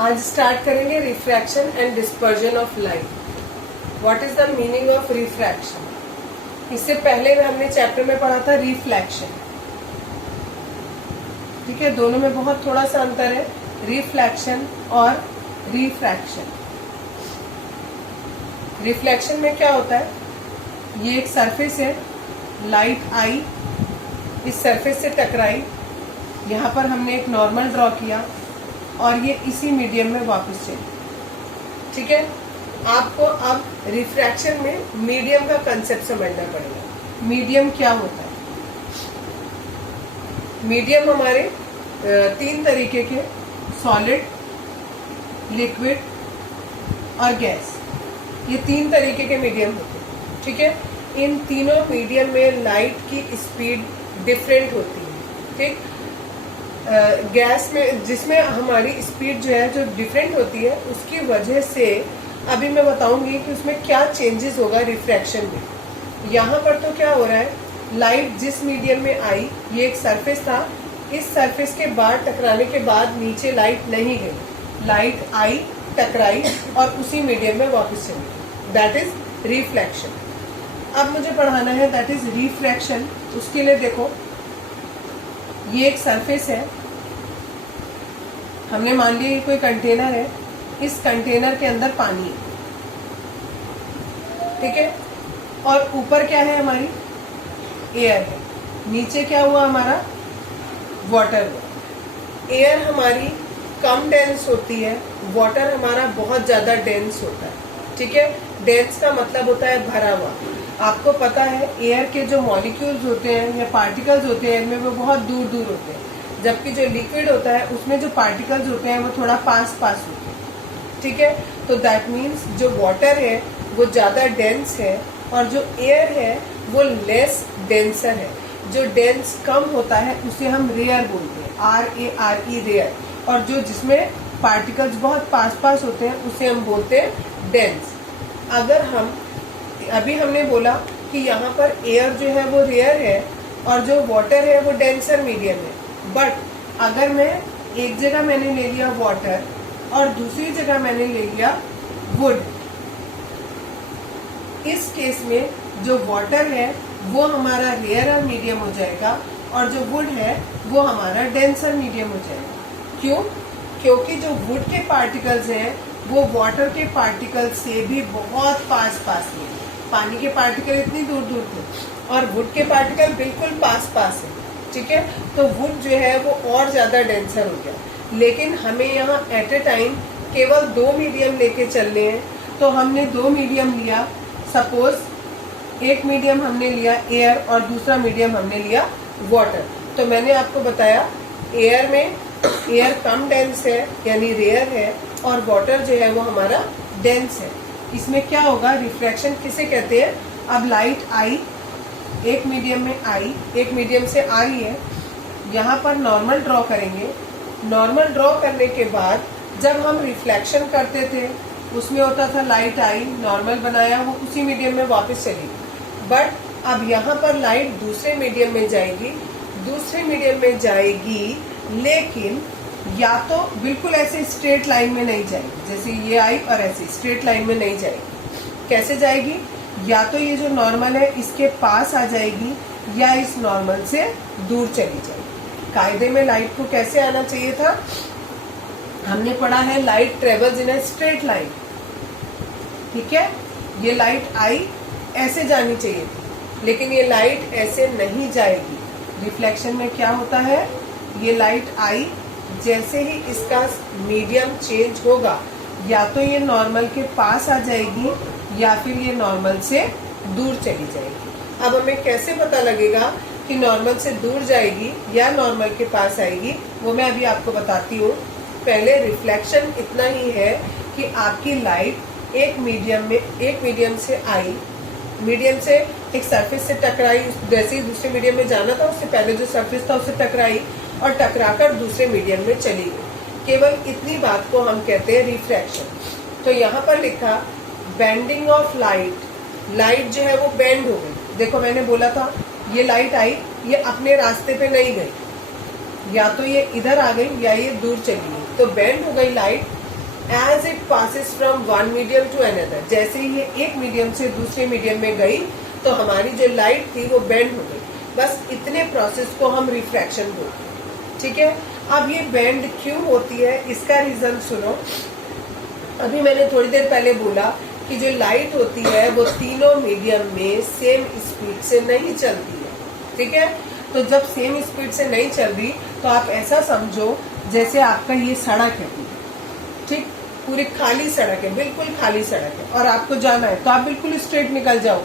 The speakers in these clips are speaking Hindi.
आज स्टार्ट करेंगे refraction and dispersion of light. What is the meaning of refraction? इससे पहले हमने चैप्टर में पढ़ा था रिफ्लेक्शन। ठीक है, दोनों में बहुत थोड़ा सा अंतर है, रिफ्लेक्शन और रिफ्रैक्शन। रिफ्लेक्शन में क्या होता है, ये एक सरफेस है, लाइट आई, इस सरफेस से टकराई, यहाँ पर हमने एक नॉर्मल ड्रॉ किया और ये इसी मीडियम में वापस चली। ठीक है, आपको अब रिफ्रैक्शन में मीडियम का कंसेप्ट समझना पड़ेगा। मीडियम क्या होता है? मीडियम हमारे तीन तरीके के, सॉलिड, लिक्विड और गैस, ये तीन तरीके के मीडियम होते हैं। ठीक है, इन तीनों मीडियम में लाइट की स्पीड डिफरेंट होती है। ठीक, गैस में जिसमें हमारी स्पीड जो है जो डिफरेंट होती है, उसकी वजह से अभी मैं बताऊंगी कि उसमें क्या चेंजेस होगा रिफ्रैक्शन में। यहाँ पर तो क्या हो रहा है, लाइट जिस मीडियम में आई, ये एक सरफेस था, इस सरफेस के बाद टकराने के बाद नीचे लाइट नहीं गई, लाइट आई, टकराई और उसी मीडियम में वापस चली, दैट इज रिफ्लेक्शन। अब मुझे पढ़ाना है दैट इज रिफ्रैक्शन। उसके लिए देखो, ये एक सरफेस है, हमने मान लिया ये कोई कंटेनर है, इस कंटेनर के अंदर पानी है। ठीक है, और ऊपर क्या है, हमारी एयर है, नीचे क्या हुआ, हमारा वाटर हुआ। एयर हमारी कम डेंस होती है, वाटर हमारा बहुत ज्यादा डेंस होता है। ठीक है, डेंस का मतलब होता है भरा हुआ। आपको पता है एयर के जो मॉलिक्यूल्स होते हैं या पार्टिकल्स होते हैं, इनमें वो बहुत दूर दूर होते हैं, जबकि जो लिक्विड होता है उसमें जो पार्टिकल्स होते हैं वो थोड़ा पास पास होते हैं। ठीक है, तो दैट मीन्स जो वाटर है वो ज्यादा डेंस है और जो एयर है वो लेस डेंसर है। जो डेंस कम होता है उसे हम रेयर बोलते हैं, RARE, रेयर। और जो जिसमें पार्टिकल्स बहुत पास पास होते हैं उसे हम बोलते हैं डेंस। अगर हम अभी हमने बोला कि यहाँ पर एयर जो है वो रेयर है और जो वाटर है वो डेंसर मीडियम है, बट अगर मैं एक जगह मैंने ले लिया वाटर और दूसरी जगह मैंने ले लिया वुड, इस केस में जो वाटर है वो हमारा रेयर मीडियम हो जाएगा और जो वुड है वो हमारा डेंसर मीडियम हो जाएगा। क्यों? क्योंकि जो वुड के पार्टिकल्स हैं वो वाटर के पार्टिकल से भी बहुत पास पास हैं। पानी के पार्टिकल इतनी दूर दूर थे और वुड के पार्टिकल बिल्कुल पास पास है। ठीक है, तो वुड जो है वो और ज्यादा डेंसर हो गया। लेकिन हमें यहाँ एट ए टाइम केवल दो मीडियम लेके चलने हैं, तो हमने दो मीडियम लिया। सपोज एक मीडियम हमने लिया एयर और दूसरा मीडियम हमने लिया वाटर। तो मैंने आपको बताया एयर में एयर कम डेंस है यानी रेयर है और वाटर जो है वो हमारा डेंस है। इसमें क्या होगा, रिफ्रैक्शन किसे कहते हैं? अब लाइट आई, एक मीडियम में आई, एक मीडियम से आ रही है, यहाँ पर नॉर्मल ड्रॉ करेंगे। नॉर्मल ड्रॉ करने के बाद जब हम रिफ्लेक्शन करते थे उसमें होता था लाइट आई, नॉर्मल बनाया, वो उसी मीडियम में वापस चली। बट अब यहाँ पर लाइट दूसरे मीडियम में जाएगी, दूसरे मीडियम में जाएगी, लेकिन या तो बिल्कुल ऐसे स्ट्रेट लाइन में नहीं जाएगी, जैसे ये आई और ऐसे स्ट्रेट लाइन में नहीं जाएगी। कैसे जाएगी? या तो ये जो नॉर्मल है इसके पास आ जाएगी या इस नॉर्मल से दूर चली जाएगी। कायदे में लाइट को कैसे आना चाहिए था? हमने पढ़ा है light travels in a straight line. ठीक है, ये लाइट आई ऐसे जानी चाहिए थी, लेकिन ये लाइट ऐसे नहीं जाएगी। रिफ्लेक्शन में क्या होता है, ये लाइट आई, जैसे ही इसका मीडियम चेंज होगा या तो ये नॉर्मल के पास आ जाएगी या फिर ये नॉर्मल से दूर चली जाएगी। अब हमें कैसे पता लगेगा कि नॉर्मल से दूर जाएगी या नॉर्मल के पास आएगी, वो मैं अभी आपको बताती हूँ। पहले रिफ्लेक्शन इतना ही है कि आपकी लाइट एक मीडियम से आई, मीडियम से एक सरफेस से टकराई, जैसे ही दूसरे मीडियम में जाना था उससे पहले जो सरफेस था उससे टकराई और टकराकर दूसरे मीडियम में चली गई। केवल इतनी बात को हम कहते हैं रिफ्रैक्शन। तो यहाँ पर लिखा बेंडिंग ऑफ लाइट, लाइट जो है वो बेंड हो गई। देखो मैंने बोला था ये लाइट आई, ये अपने रास्ते पे नहीं गई, या तो ये इधर आ गई या ये दूर चली गई, तो बेंड हो गई light as it passes from one medium to another, जैसे ही ये एक मीडियम से दूसरे मीडियम में गई तो हमारी जो लाइट थी वो बेंड हो गई। बस इतने प्रोसेस को हम रिफ्रैक्शन बोलते हैं। ठीक है, अब ये बेंड क्यों होती है इसका रीजन सुनो। अभी मैंने थोड़ी देर पहले बोला कि जो लाइट होती है वो तीनों मीडियम में सेम स्पीड से नहीं चलती है। ठीक है, तो जब सेम स्पीड से नहीं चल रही तो आप ऐसा समझो जैसे आपका ये सड़क है, ठीक, पूरी खाली सड़क है, बिल्कुल खाली सड़क है और आपको जाना है तो आप बिल्कुल स्ट्रेट निकल जाओ।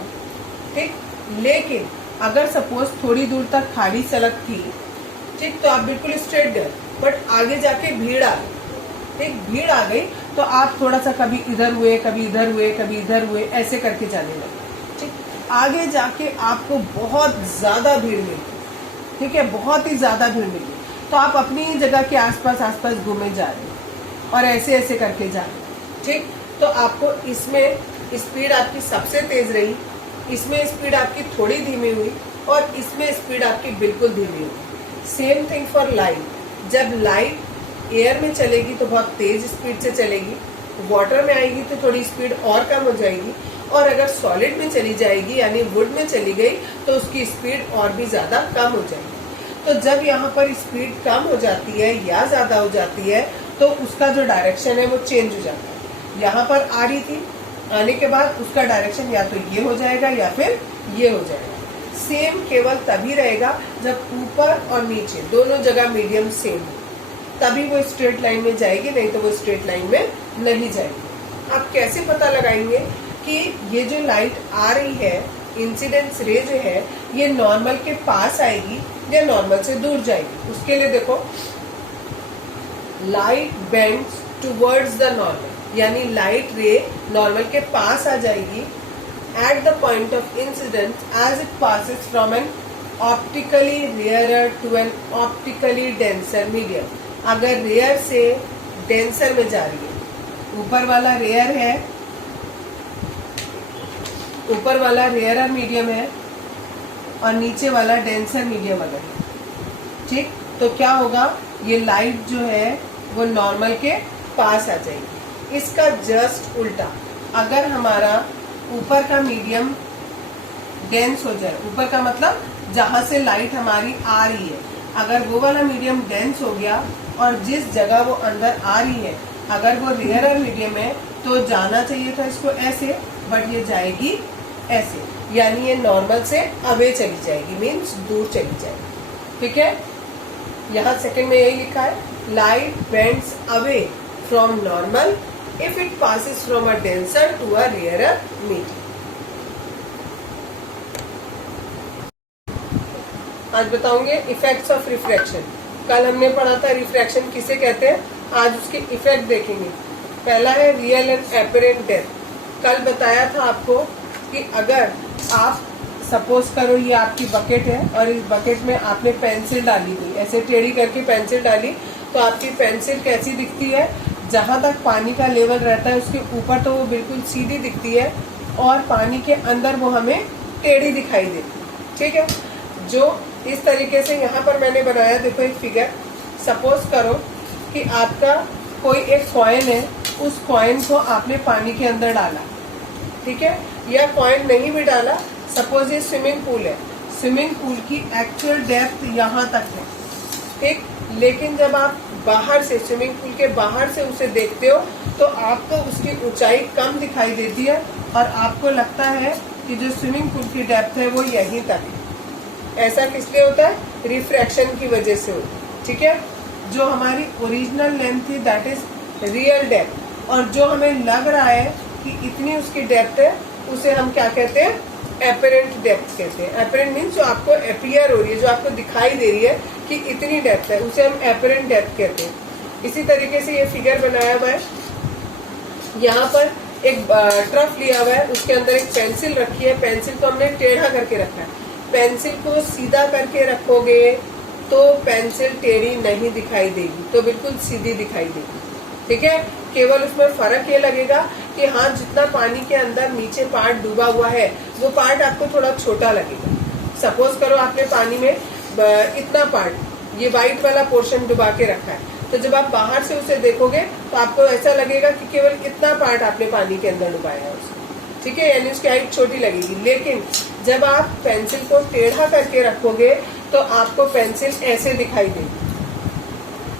ठीक, लेकिन अगर सपोज थोड़ी दूर तक खाली सड़क थी, ठीक, तो आप बिल्कुल स्ट्रेट गए, बट आगे जाके भीड़ आ गई। ठीक, भीड़ आ गई तो आप थोड़ा सा कभी इधर हुए, कभी इधर हुए, कभी इधर हुए, ऐसे करके जाने लगे। ठीक, आगे जाके आपको बहुत ज्यादा भीड़ मिली, ठीक है, बहुत ही ज्यादा भीड़ मिली, तो आप अपनी जगह के आसपास घूमे जा रहे और ऐसे ऐसे करके जा रहे। ठीक, तो आपको इसमें स्पीड आपकी सबसे तेज रही, इसमें स्पीड आपकी थोड़ी धीमी हुई और इसमें स्पीड आपकी बिल्कुल धीमी हुई। सेम थिंग फॉर लाइट, जब लाइट एयर में चलेगी तो बहुत तेज स्पीड से चलेगी, वाटर में आएगी तो थोड़ी स्पीड और कम हो जाएगी, और अगर सॉलिड में चली जाएगी यानी वुड में चली गई तो उसकी स्पीड और भी ज्यादा कम हो जाएगी। तो जब यहाँ पर स्पीड कम हो जाती है या ज्यादा हो जाती है तो उसका जो डायरेक्शन है वो चेंज हो जाता है। यहाँ पर आ रही थी, आने के बाद उसका डायरेक्शन या तो ये हो जाएगा या फिर ये हो जाएगा। सेम केवल तभी रहेगा जब ऊपर और नीचे दोनों जगह मीडियम सेम हो, तभी वो स्ट्रेट लाइन में जाएगी, नहीं तो वो स्ट्रेट लाइन में नहीं जाएगी। आप कैसे पता लगाएंगे कि ये जो लाइट आ रही है, इंसिडेंस रे जो है, ये नॉर्मल के पास आएगी या नॉर्मल से दूर जाएगी? उसके लिए देखो, light bends towards the normal, यानी लाइट रे नॉर्मल के पास आ जाएगी at the point of incidence as it passes from an optically rarer to an optically denser medium. अगर रेयर से डेंसर में जा रही है, ऊपर वाला रेयर है, ऊपर वाला रेयरर मीडियम है और नीचे वाला डेंसर मीडियम अगर है, ठीक, तो क्या होगा, ये लाइट जो है वो नॉर्मल के पास आ जाएगी। इसका जस्ट उल्टा, अगर हमारा ऊपर का मीडियम डेंस हो जाए, ऊपर का मतलब जहां से लाइट हमारी आ रही है, अगर वो वाला मीडियम डेंस हो गया और जिस जगह वो अंदर आ रही है अगर वो रेयरर मीडियम है तो जाना चाहिए था इसको ऐसे, बट ये जाएगी ऐसे, यानी ये नॉर्मल से अवे चली जाएगी, मीन्स दूर चली जाएगी। ठीक है, यहाँ सेकंड में यही लिखा है, light bends away from normal if it passes from a denser to a rarer medium. आज बताऊंगे इफेक्ट्स ऑफ रिफ्रैक्शन। कल हमने पढ़ा था रिफ्रैक्शन किसे कहते हैं, आज उसके इफेक्ट देखेंगे। पहला है रियल एंड एपरेंट डेप्थ। कल बताया था आपको कि अगर आप सपोज करो ये आपकी बकेट है और इस बकेट में आपने पेंसिल डाली थी, ऐसे टेढ़ी करके पेंसिल डाली, तो आपकी पेंसिल कैसी दिखती है, जहां तक पानी का लेवल रहता है उसके ऊपर तो वो बिल्कुल सीधी दिखती है और पानी के अंदर वो हमें टेढ़ी दिखाई देती है। ठीक है, जो इस तरीके से यहाँ पर मैंने बनाया, देखो एक फिगर। सपोज करो कि आपका कोई एक कॉइन है, उस कॉइन को आपने पानी के अंदर डाला, ठीक है, या कॉइन नहीं भी डाला, सपोज ये स्विमिंग पूल है, स्विमिंग पूल की एक्चुअल डेप्थ यहाँ तक है, ठीक, लेकिन जब आप बाहर से, स्विमिंग पूल के बाहर से उसे देखते हो तो आपको उसकी ऊंचाई कम दिखाई देती है और आपको लगता है कि जो स्विमिंग पूल की डेप्थ है वो यहीं तक है। ऐसा किस लिए होता है, रिफ्रैक्शन की वजह से होता है। ठीक है, जो हमारी ओरिजिनल लेंथ थी दैट इज रियल डेप्थ, और जो हमें लग रहा है कि इतनी उसकी डेप्थ है उसे हम क्या कहते हैं, एपरेंट डेप्थ कहते हैं। एपरेंट मीन्स जो आपको अपीयर हो रही है, जो आपको दिखाई दे रही है कि इतनी डेप्थ है, उसे हम एपरेंट डेप्थ कहते हैं। इसी तरीके से ये फिगर बनाया हुआ है, यहाँ पर एक ट्रफ लिया हुआ है, उसके अंदर एक पेंसिल रखी है, पेंसिल को हमने टेढ़ा करके रखा है। पेंसिल को सीधा करके रखोगे तो पेंसिल टेढ़ी नहीं दिखाई देगी, तो बिल्कुल सीधी दिखाई देगी। ठीक है, केवल उसमें फर्क ये लगेगा कि हाँ, जितना पानी के अंदर नीचे पार्ट डूबा हुआ है वो पार्ट आपको थोड़ा छोटा लगेगा। सपोज करो आपने पानी में इतना पार्ट, ये व्हाइट वाला पोर्शन डुबा के रखा है, तो जब आप बाहर से उसे देखोगे तो आपको ऐसा लगेगा कि केवल इतना पार्ट आपने पानी के अंदर डुबाया है उसे, ठीक है, यानी उसकी हाइट छोटी लगेगी। लेकिन जब आप पेंसिल को टेढ़ा करके रखोगे तो आपको पेंसिल ऐसे दिखाई देगी।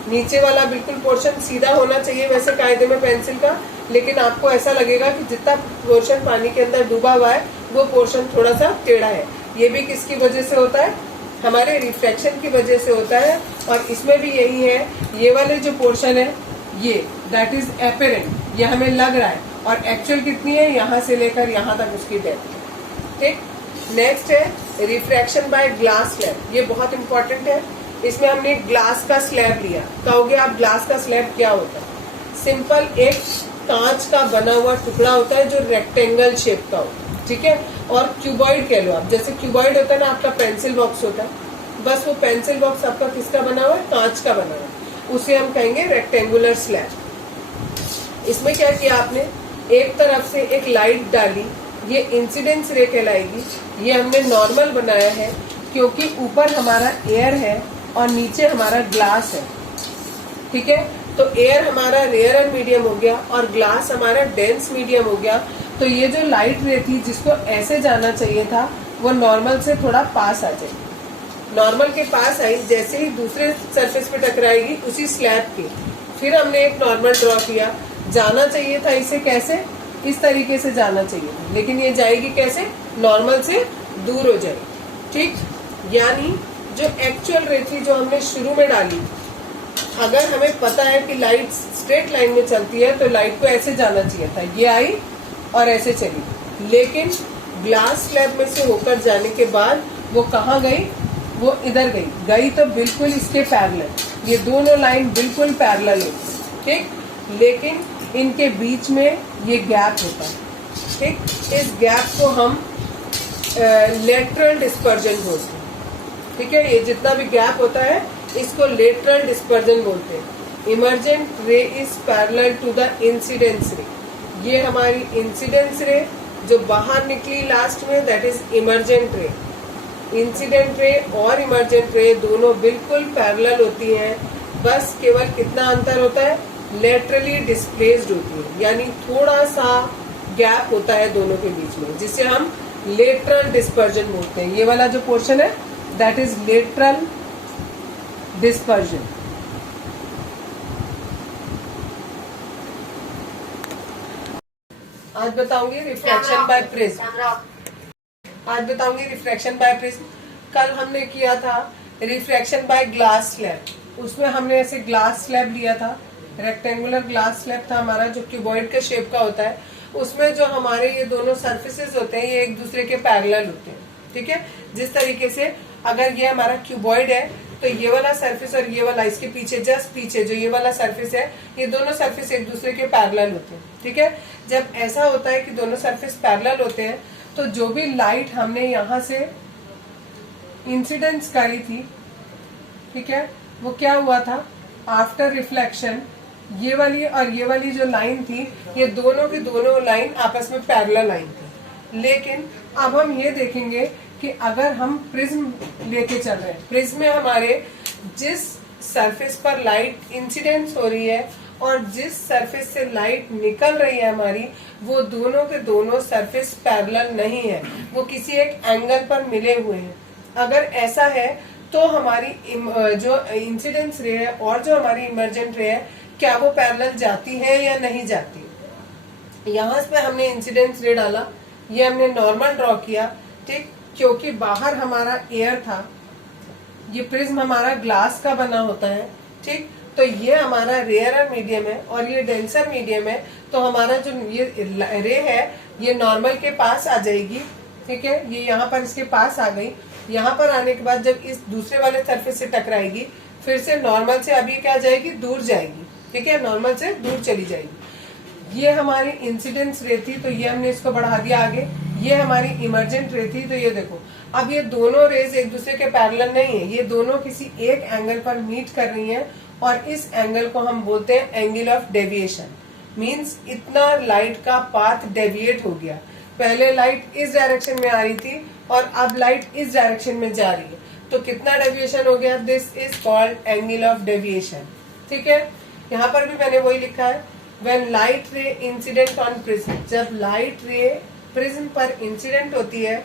नीचे वाला बिल्कुल पोर्शन सीधा होना चाहिए वैसे कायदे में पेंसिल का, लेकिन आपको ऐसा लगेगा कि जितना पोर्शन पानी के अंदर डूबा हुआ है वो पोर्शन थोड़ा सा टेढ़ा है। ये भी किसकी वजह से होता है? हमारे रिफ्लेक्शन की वजह से होता है। और इसमें भी यही है, ये वाले जो पोर्शन है ये दैट इज एपेरेंट, ये हमें लग रहा है, और एक्चुअल कितनी है यहाँ से लेकर यहाँ तक उसकी डेप्थ। ठीक, नेक्स्ट है रिफ्रैक्शन बाय ग्लास स्लैब। ये बहुत इंपॉर्टेंट है। इसमें हमने ग्लास का स्लैब लिया। कहोगे आप ग्लास का स्लैब क्या होता है? सिंपल एक कांच का बना हुआ टुकड़ा होता है जो रेक्टेंगल शेप का होता है, ठीक है, और क्यूबॉइड कह लो आप। जैसे क्यूबॉइड होता है ना आपका पेंसिल बॉक्स होता है, बस वो पेंसिल बॉक्स आपका किसका बना हुआ है? कांच का बना हुआ है, उसे हम कहेंगे रेक्टेंगुलर स्लैब। इसमें क्या किया आपने? एक तरफ से एक लाइट डाली, ये इंसिडेंस रे कहलाएगी। ये हमने नॉर्मल बनाया है क्योंकि ऊपर हमारा एयर है और नीचे हमारा ग्लास है, ठीक है। तो एयर हमारा रेयर मीडियम हो गया और ग्लास हमारा डेंस मीडियम हो गया। तो ये जो लाइट रे थी जिसको ऐसे जाना चाहिए था वो नॉर्मल से थोड़ा पास आ जाएगी। नॉर्मल के पास आई, जैसे ही दूसरे सरफेस पे टकराएगी उसी स्लैब के, फिर हमने एक नॉर्मल ड्रॉ किया। जाना चाहिए था इसे कैसे? इस तरीके से जाना चाहिए था, लेकिन ये जाएगी कैसे? नॉर्मल से दूर हो जाएगी, ठीक। यानी जो एक्चुअल रे थी जो हमने शुरू में डाली, अगर हमें पता है कि लाइट स्ट्रेट लाइन में चलती है तो लाइट को ऐसे जाना चाहिए था, ये आई और ऐसे चली। लेकिन ग्लास स्लैब में से होकर जाने के बाद वो कहाँ गई? वो इधर गई तो बिल्कुल इसके पैरेलल। ये दोनों लाइन बिल्कुल पैरेलल होती, ठीक, लेकिन इनके बीच में ये गैप होता है, ठीक। इस गैप को हम लेटरल डिस्पर्जन बोलते हैं, ठीक है। ये जितना भी गैप होता है इसको लेटरल डिस्पर्जन बोलते हैं। Emergent ray is parallel to the incidence ray. ये हमारी इंसिडेंस रे जो बाहर निकली लास्ट में, दैट इज इमर्जेंट रे। इंसिडेंट रे और इमर्जेंट रे दोनों बिल्कुल पैरेलल होती हैं, बस केवल कितना अंतर होता है? लेटरली डिस्प्लेस्ड होती है, यानी थोड़ा सा गैप होता है दोनों के बीच में, जिसे हम लेटरल डिस्पर्जन बोलते हैं। ये वाला जो पोर्शन है दैट इज लेटरल डिस्पर्जन। आज बताऊंगी रिफ्रैक्शन बाय प्रिज्म। आज बताऊंगी रिफ्रैक्शन बाय प्रिज्म। कल हमने किया था रिफ्रैक्शन बाय ग्लास स्लैब। उसमें हमने ऐसे ग्लास स्लैब लिया था, रेक्टेंगुलर ग्लास स्लैब था हमारा जो क्यूबॉइड के शेप का होता है। उसमें जो हमारे ये दोनों सरफेसेस होते हैं ये एक दूसरे के पैरेलल होते हैं, ठीक है। जिस तरीके से अगर ये हमारा क्यूबॉइड है तो ये वाला सरफेस और ये वाला इसके पीछे जस्ट पीछे जो ये वाला सरफेस है, ये दोनों सरफेस एक दूसरे के पैरेलल होते हैं, ठीक है। जब ऐसा होता है कि दोनों सरफेस पैरेलल होते हैं तो जो भी लाइट हमने यहाँ से इंसिडेंस करी थी, ठीक है, वो क्या हुआ था? आफ्टर रिफ्लेक्शन ये वाली और ये वाली जो लाइन थी, ये दोनों की दोनों लाइन आपस में पैरेलल लाइन थी। लेकिन अब हम ये देखेंगे कि अगर हम प्रिज्म लेके चल रहे हैं, प्रिज्म में हमारे जिस सरफेस पर लाइट इंसिडेंस हो रही है और जिस सरफेस से लाइट निकल रही है हमारी, वो दोनों के दोनों सरफेस पैरेलल नहीं है, वो किसी एक एंगल पर मिले हुए हैं। अगर ऐसा है तो हमारी जो इंसिडेंस रे है और जो हमारी इमर्जेंट रे है, क्या वो पैरेलल जाती है या नहीं जाती? यहाँ पे हमने इंसिडेंस रे डाला, ये हमने नॉर्मल ड्रॉ किया, ठीक, क्योंकि बाहर हमारा एयर था, ये प्रिज्म हमारा ग्लास का बना होता है, ठीक। तो ये हमारा रेयर मीडियम है और ये डेंसर मीडियम है, तो हमारा जो ये रे है ये नॉर्मल के पास आ जाएगी, ठीक है। ये यहाँ पर इसके पास आ गई। यहाँ पर आने के बाद जब इस दूसरे वाले सरफेस से टकराएगी, फिर से नॉर्मल से अभी क्या जाएगी? दूर जाएगी, ठीक है, नॉर्मल से दूर चली जाएगी। ये हमारी इंसिडेंस रे थी तो ये हमने इसको बढ़ा दिया आगे। ये हमारी इमर्जेंट रे थी, तो ये देखो अब ये दोनों रेज एक दूसरे के पैरेलल नहीं है, ये दोनों किसी एक एंगल पर मीट कर रही हैं और इस एंगल को हम बोलते हैं एंगल ऑफ डेविएशन। मींस इतना लाइट का पाथ डेविएट हो गया। पहले लाइट इस डायरेक्शन में आ रही थी और अब लाइट इस डायरेक्शन में जा रही है, तो कितना डेविएशन हो गया? This is called angle of deviation. ठीक है, यहाँ पर भी मैंने वही लिखा है, when light ray incident on prism, जब लाइट रे प्रिज्म पर इंसिडेंट होती है,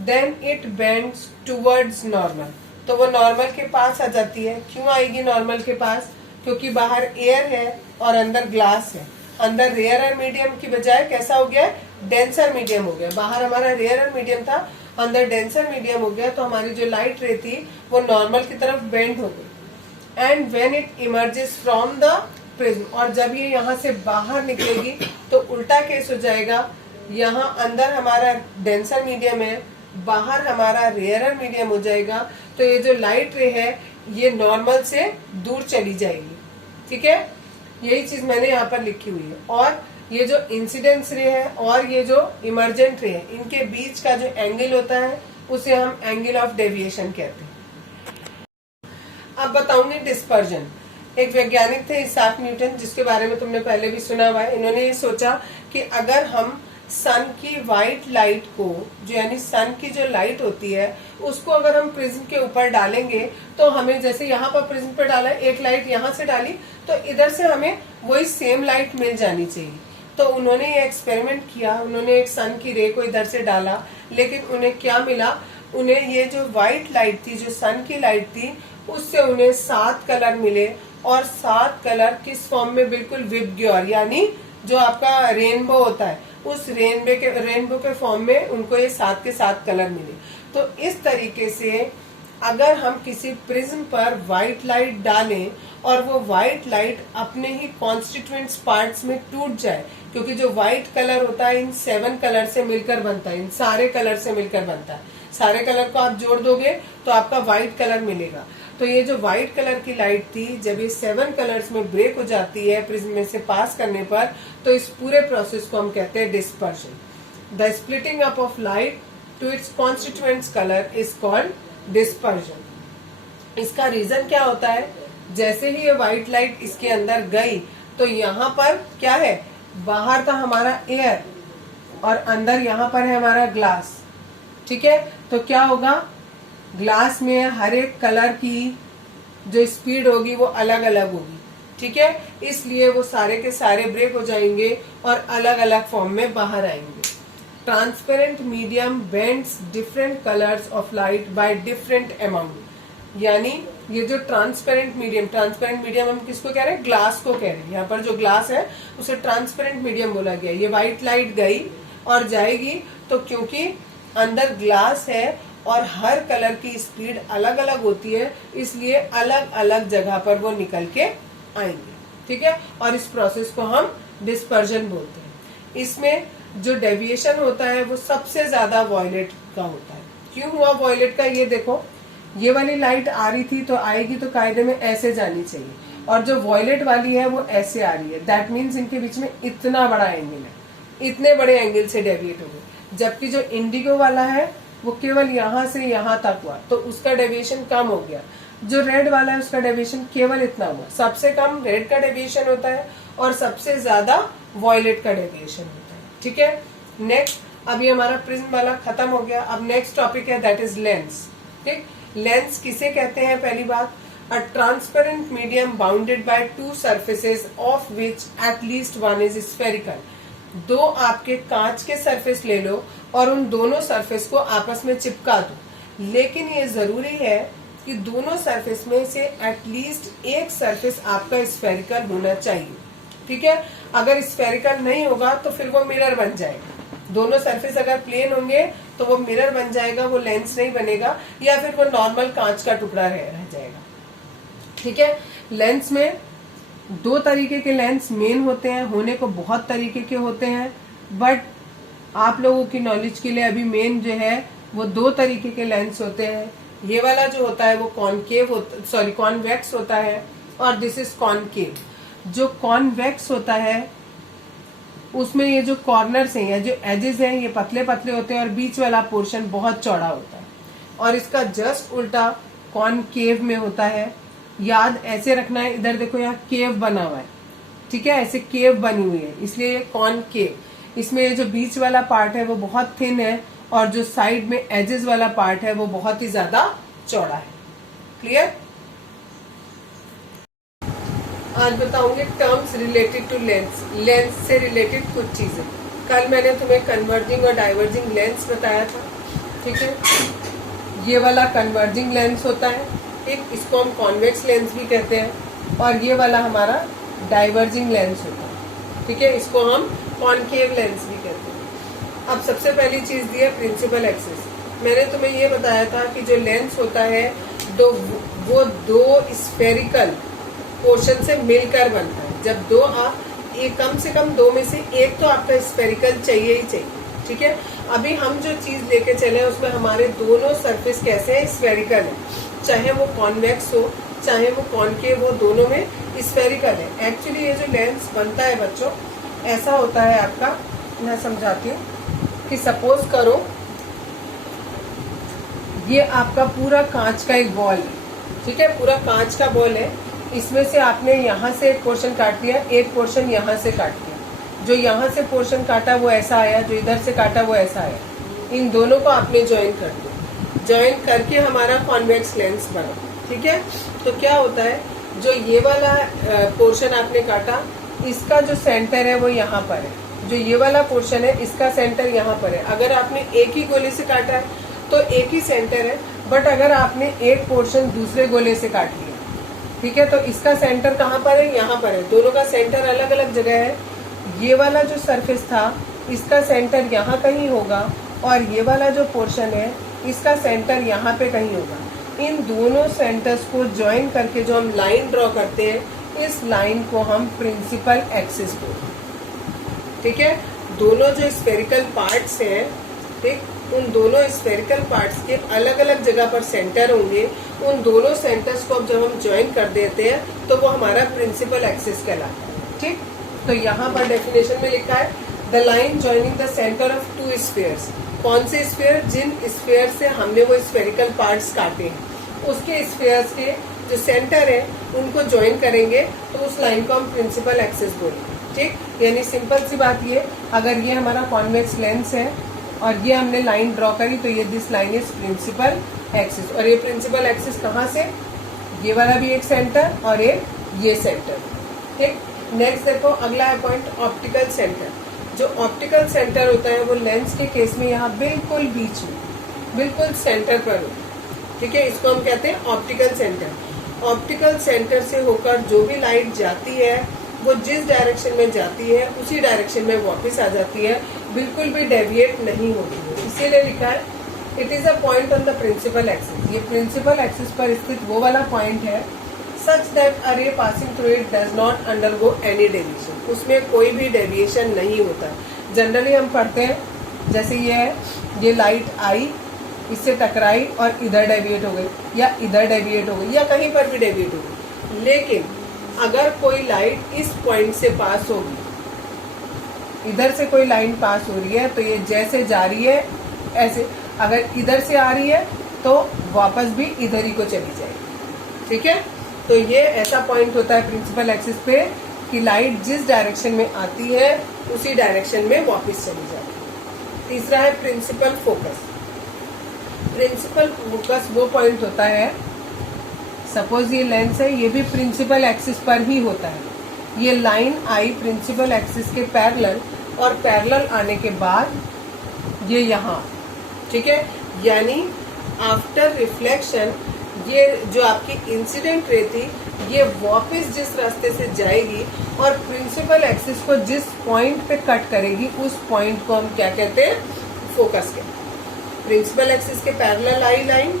then it bends towards normal, तो वो नॉर्मल के पास आ जाती है। क्यों आएगी नॉर्मल के पास? क्योंकि बाहर एयर है और अंदर ग्लास है। अंदर रेयर मीडियम की बजाय कैसा हो गया? डेंसर मीडियम हो गया। बाहर हमारा रेयर मीडियम था, अंदर डेंसर मीडियम हो गया, तो हमारी जो लाइट रे थी वो नॉर्मल की तरफ बेंड हो गई। And when it emerges from the prism, और जब ये यहाँ से बाहर निकलेगी तो उल्टा केस हो जाएगा। यहाँ अंदर हमारा डेंसर मीडियम है, बाहर हमारा रेयर मीडियम हो जाएगा, तो ये जो लाइट रे है ये नॉर्मल से दूर चली जाएगी। ठीक है, यही चीज मैंने यहाँ पर लिखी हुई है। और ये जो इंसिडेंस रे है और ये जो इमर्जेंट रे है, इनके बीच का जो एंगल होता है उसे हम एंगल ऑफ डेविएशन कहते हैं। अब बताऊंगी डिस्पर्जन। एक वैज्ञानिक थे इसाक न्यूटन, जिसके बारे में तुमने पहले भी सुना हुआ है। इन्होंने ये सोचा कि अगर हम सन की व्हाइट लाइट को, जो यानी सन की जो लाइट होती है, उसको अगर हम प्रिज्म के ऊपर डालेंगे तो हमें, जैसे यहाँ पर प्रिज्म पे डाला, एक लाइट यहाँ से डाली तो इधर से हमें वही सेम लाइट मिल जानी चाहिए। तो उन्होंने ये एक्सपेरिमेंट किया, उन्होंने एक सन की रे को इधर से डाला, लेकिन उन्हें क्या मिला? उन्हें ये जो व्हाइट लाइट थी, जो सन की लाइट थी, उससे उन्हें 7 कलर मिले। और 7 कलर किस फॉर्म में? बिल्कुल विबग्योर, यानी जो आपका रेनबो होता है, उस रेनबो के फॉर्म में उनको ये 7 के 7 कलर मिले। तो इस तरीके से अगर हम किसी प्रिज्म पर व्हाइट लाइट डालें और वो व्हाइट लाइट अपने ही कॉन्स्टिट्यूएंट्स पार्ट्स में टूट जाए, क्योंकि जो व्हाइट कलर होता है इन 7 कलर से मिलकर बनता है, इन सारे कलर से मिलकर बनता है। सारे कलर को आप जोड़ दोगे तो आपका व्हाइट कलर मिलेगा। तो ये जो व्हाइट कलर की लाइट थी, जब ये 7 कलर्स में ब्रेक हो जाती है प्रिज्म में से पास करने पर, तो इस पूरे प्रोसेस को हम कहते हैं dispersion. The splitting up of light to its constituents colour is called dispersion. इसका रीजन क्या होता है? जैसे ही ये व्हाइट लाइट इसके अंदर गई तो यहाँ पर क्या है? बाहर था हमारा एयर और अंदर यहाँ पर है हमारा ग्लास। ठीक है, तो क्या होगा? ग्लास में हर एक कलर की जो स्पीड होगी वो अलग अलग होगी। ठीक है, इसलिए वो सारे के सारे ब्रेक हो जाएंगे और अलग अलग फॉर्म में बाहर आएंगे। Transparent medium bends different colours of light by different amount, यानी ये जो ट्रांसपेरेंट मीडियम हम किसको कह रहे हैं? ग्लास को कह रहे हैं। यहाँ पर जो ग्लास है उसे ट्रांसपेरेंट मीडियम बोला गया। ये व्हाइट लाइट गई और जाएगी, तो क्योंकि अंदर ग्लास है और हर कलर की स्पीड अलग अलग होती है, इसलिए अलग अलग जगह पर वो निकल के आएंगे। ठीक है, और इस प्रोसेस को हम डिस्पर्जन बोलते हैं। इसमें जो डेविएशन होता है वो सबसे ज्यादा वॉयलेट का होता है। क्यों हुआ वॉयलेट का? ये देखो, ये वाली लाइट आ रही थी तो आएगी तो कायदे में ऐसे जानी चाहिए, और जो वॉयलेट वाली है वो ऐसे आ रही है। दैट मीन्स इनके बीच में इतना बड़ा एंगल है, इतने बड़े एंगल से डेविएट हो गए। जबकि जो इंडिगो वाला है वो केवल यहाँ से यहाँ तक हुआ, तो उसका डेविएशन कम हो गया। जो रेड वाला है उसका डेविएशन केवल इतना हुआ। सबसे कम रेड का डेविएशन होता है और सबसे ज्यादा वॉयलेट का डेविएशन होता है। ठीक है, नेक्स्ट, अभी हमारा प्रिज्म वाला खत्म हो गया। अब नेक्स्ट टॉपिक है, दैट इज लेंस। ठीक, लेंस किसे कहते हैं? पहली बात, a transparent medium bounded by 2 surfaces of which at least one is spherical. 2 आपके कांच के सरफेस ले लो और उन दोनों सरफेस को आपस में चिपका दो, लेकिन ये जरूरी है कि दोनों सरफेस में से एटलीस्ट एक सरफेस आपका स्फेरिकल होना चाहिए। ठीक है, अगर स्फेरिकल नहीं होगा तो फिर वो मिरर बन जाएगा। दोनों सरफेस अगर प्लेन होंगे तो वो मिरर बन जाएगा, वो लेंस नहीं बनेगा, या फिर वो नॉर्मल कांच का टुकड़ा रह जाएगा। ठीक है, लेंस में 2 तरीके के लेंस मेन होते हैं, होने को बहुत तरीके के होते हैं, बट आप लोगों की नॉलेज के लिए अभी मेन जो है वो 2 तरीके के लेंस होते हैं। ये वाला जो होता है वो कॉन्वेक्स होता है, और दिस इज कॉनकेव। जो कॉन्वेक्स होता है उसमें ये जो कॉर्नर्स हैं या जो एजेस हैं ये पतले पतले होते हैं और बीच वाला पोर्शन बहुत चौड़ा होता है, और इसका जस्ट उल्टा कॉनकेव में होता है। याद ऐसे रखना है, इधर देखो यहाँ केव बना हुआ है। ठीक है, ऐसे केव बनी हुई है, इसलिए ये कॉनकेव। इसमें ये जो बीच वाला पार्ट है वो बहुत थिन है, और जो साइड में एजेस वाला पार्ट है वो बहुत ही ज्यादा चौड़ा है। क्लियर? आज बताऊंगी terms related to lens, lens से रिलेटेड कुछ चीजें। कल मैंने तुम्हें कन्वर्जिंग और डाइवर्जिंग लेंस बताया था, ठीक है। ये वाला कन्वर्जिंग लेंस होता है, ठीक, इसको हम कॉन्वेक्स लेंस भी कहते हैं, और ये वाला हमारा डाइवर्जिंग लेंस होता है, ठीक है, इसको हम कॉनकेव लेंस भी कहते हैं। अब सबसे पहली चीज दी है प्रिंसिपल एक्सिस। मैंने तुम्हें ये बताया था कि जो लेंस होता है वो दो स्फेरिकल पोर्शन से मिलकर बनता है। जब दो कम से कम दो में से एक तो आपका स्फेरिकल चाहिए ही चाहिए, ठीक है। अभी हम जो चीज लेके चले उसमें हमारे दोनों सरफेस कैसे हैं, स्फेरिकल है, चाहे वो कॉन्वेक्स हो चाहे वो कॉनकेव हो, दोनों में स्फेरिकल है। एक्चुअली ये जो लेंस बनता है बच्चों, ऐसा होता है आपका, मैं समझाती हूँ कि सपोज करो ये आपका पूरा कांच का एक बॉल है, ठीक है, पूरा कांच का बॉल है। इसमें से आपने यहाँ से एक पोर्शन काट लिया, एक पोर्शन यहाँ से काट लिया। जो यहाँ से पोर्शन काटा वो ऐसा आया, जो इधर से काटा वो ऐसा आया। इन दोनों को आपने ज्वाइन कर दिया, ज्वाइन करके हमारा कॉन्वेक्स लेंस बना, ठीक है। तो क्या होता है, जो ये वाला पोर्शन आपने काटा, इसका जो सेंटर है वो यहाँ पर है। जो ये वाला पोर्शन है इसका सेंटर यहाँ पर है। अगर आपने एक ही गोले से काटा है तो एक ही सेंटर है, बट अगर आपने एक पोर्शन दूसरे गोले से काट लिया, ठीक है, तो इसका सेंटर कहाँ पर है, यहाँ पर है। दोनों का सेंटर अलग अलग जगह है। ये वाला जो सरफेस था इसका सेंटर यहाँ कहीं होगा, और ये वाला जो पोर्शन है इसका सेंटर यहाँ पे कहीं होगा। इन दोनों सेंटर्स को ज्वाइन करके जो हम लाइन ड्रॉ करते हैं, इस लाइन को हम प्रिंसिपल एक्सिस बोलते हैं, ठीक है। दोनों जो स्फेरिकल पार्ट्स हैं, ठीक, उन दोनों स्फेरिकल पार्ट्स के अलग अलग जगह पर सेंटर होंगे। उन दोनों सेंटर्स को जब हम ज्वाइन कर देते हैं तो वो हमारा प्रिंसिपल एक्सिस कहलाता है, ठीक। तो यहाँ पर डेफिनेशन में लिखा है the line joining the centre of to spheres. कौन से स्फीयर, जिन स्फीयर से हमने वो स्फेरिकल पार्ट्स काटे हैं, उसके स्फीयर्स के जो सेंटर है उनको ज्वाइन करेंगे तो उस लाइन को हम प्रिंसिपल एक्सिस बोलेंगे, ठीक। यानी सिंपल सी बात ये, अगर ये हमारा कॉन्वेक्स लेंस है और ये हमने लाइन ड्रॉ करी तो ये this line is principal axis. और ये प्रिंसिपल एक्सिस कहाँ से, ये वाला भी एक सेंटर और एक ये सेंटर, ठीक। नेक्स्ट देखो, अगला है पॉइंट ऑप्टिकल सेंटर। जो ऑप्टिकल सेंटर होता है वो लेंस के केस में यहाँ बिल्कुल बीच में, बिल्कुल सेंटर पर होता है, ठीक है। इसको हम कहते हैं ऑप्टिकल सेंटर। ऑप्टिकल सेंटर से होकर जो भी लाइट जाती है वो जिस डायरेक्शन में जाती है उसी डायरेक्शन में वापस आ जाती है, बिल्कुल भी डेविएट नहीं होती है। इसीलिए लिखा है it is a point on the principal axis. ये प्रिंसिपल एक्सिस पर स्थित वो वाला पॉइंट है सच दैट अ रे passing through it does not undergo any deviation. उसमें कोई भी डेविएशन नहीं होता। जनरली हम पढ़ते हैं, जैसे ये है, ये लाइट आई, इससे टकराई और इधर डेविएट हो गई, या इधर डेविएट हो गई, या कहीं पर भी डेविएट हो गई। लेकिन अगर कोई लाइट इस पॉइंट से पास होगी, इधर से कोई लाइन पास हो रही है, तो ये जैसे जा रही है ऐसे, अगर इधर से आ रही है तो वापस भी इधर ही को चली जाएगी, ठीक है। तो ये ऐसा पॉइंट होता है प्रिंसिपल एक्सिस पे कि लाइट जिस डायरेक्शन में आती है उसी डायरेक्शन में वापस चली जाती है। तीसरा है प्रिंसिपल फोकस। प्रिंसिपल फोकस वो पॉइंट होता है, सपोज ये लेंस है, ये भी प्रिंसिपल एक्सिस पर ही होता है। ये लाइन आई प्रिंसिपल एक्सिस के पैरेलल, और पैरेलल आने के बाद ये यहाँ, ठीक है। यानी आफ्टर रिफ्लेक्शन ये जो आपकी इंसिडेंट रे थी ये वापस जिस रास्ते से जाएगी और प्रिंसिपल एक्सिस को जिस पॉइंट पे कट करेगी उस पॉइंट को हम क्या कहते हैं, फोकस कहते हैं। प्रिंसिपल एक्सिस के पैरेलल आई लाइन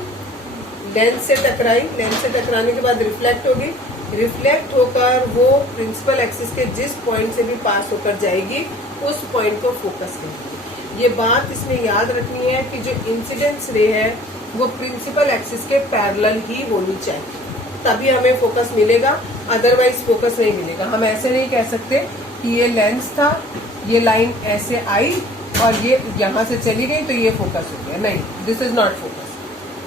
लेंस से टकराई, लेंस से टकराने के बाद रिफ्लेक्ट होगी, रिफ्लेक्ट होकर वो प्रिंसिपल एक्सिस के जिस पॉइंट से भी पास होकर जाएगी उस पॉइंट को फोकस कहेंगे। ये बात इसमें याद रखनी है कि जो इंसिडेंस रे है वो प्रिंसिपल एक्सिस के पैरेलल ही होनी चाहिए, तभी हमें फोकस मिलेगा, अदरवाइज फोकस नहीं मिलेगा। हम ऐसे नहीं कह सकते कि ये लेंस था, ये लाइन ऐसे आई और ये यहाँ से चली गई तो ये फोकस हो गया, नहीं, दिस इज नॉट फोकस,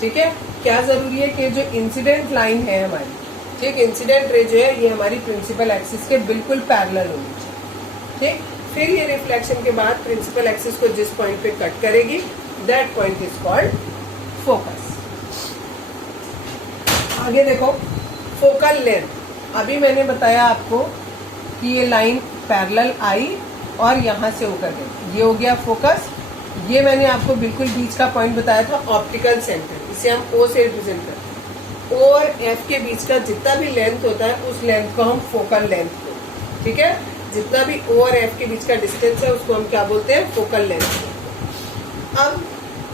ठीक है। क्या जरूरी है कि जो इंसिडेंट लाइन है हमारी, ठीक, इंसिडेंट रे जो है ये हमारी प्रिंसिपल एक्सिस के बिल्कुल पैरेलल होनी चाहिए, ठीक। फिर ये रिफ्लेक्शन के बाद प्रिंसिपल एक्सिस को जिस पॉइंट पे कट करेगी that point is called focus. आगे देखो, फोकल लेंथ। अभी मैंने बताया आपको कि ये लाइन पैरेलल आई और यहाँ से होकर गई, ये हो गया फोकस। ये मैंने आपको बिल्कुल बीच का पॉइंट बताया था ऑप्टिकल सेंटर, इसे हम ओ से रिप्रेजेंट करते हैं। ओ और एफ के बीच का जितना भी लेंथ होता है उस लेंथ को हम फोकल लेंथ बोलते हैं, ठीक है। जितना भी ओ और एफ के बीच का डिस्टेंस है उसको हम क्या बोलते हैं, फोकल लेंथ। अब